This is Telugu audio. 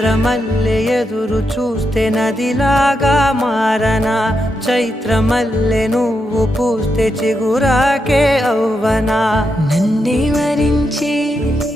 చంద్రమల్లె ఎదురు చూస్తే నదిలాగా మారనా, చైత్రమల్లె నువ్వు పూస్తే చిగురాకే అవ్వనా. నన్నే వరించి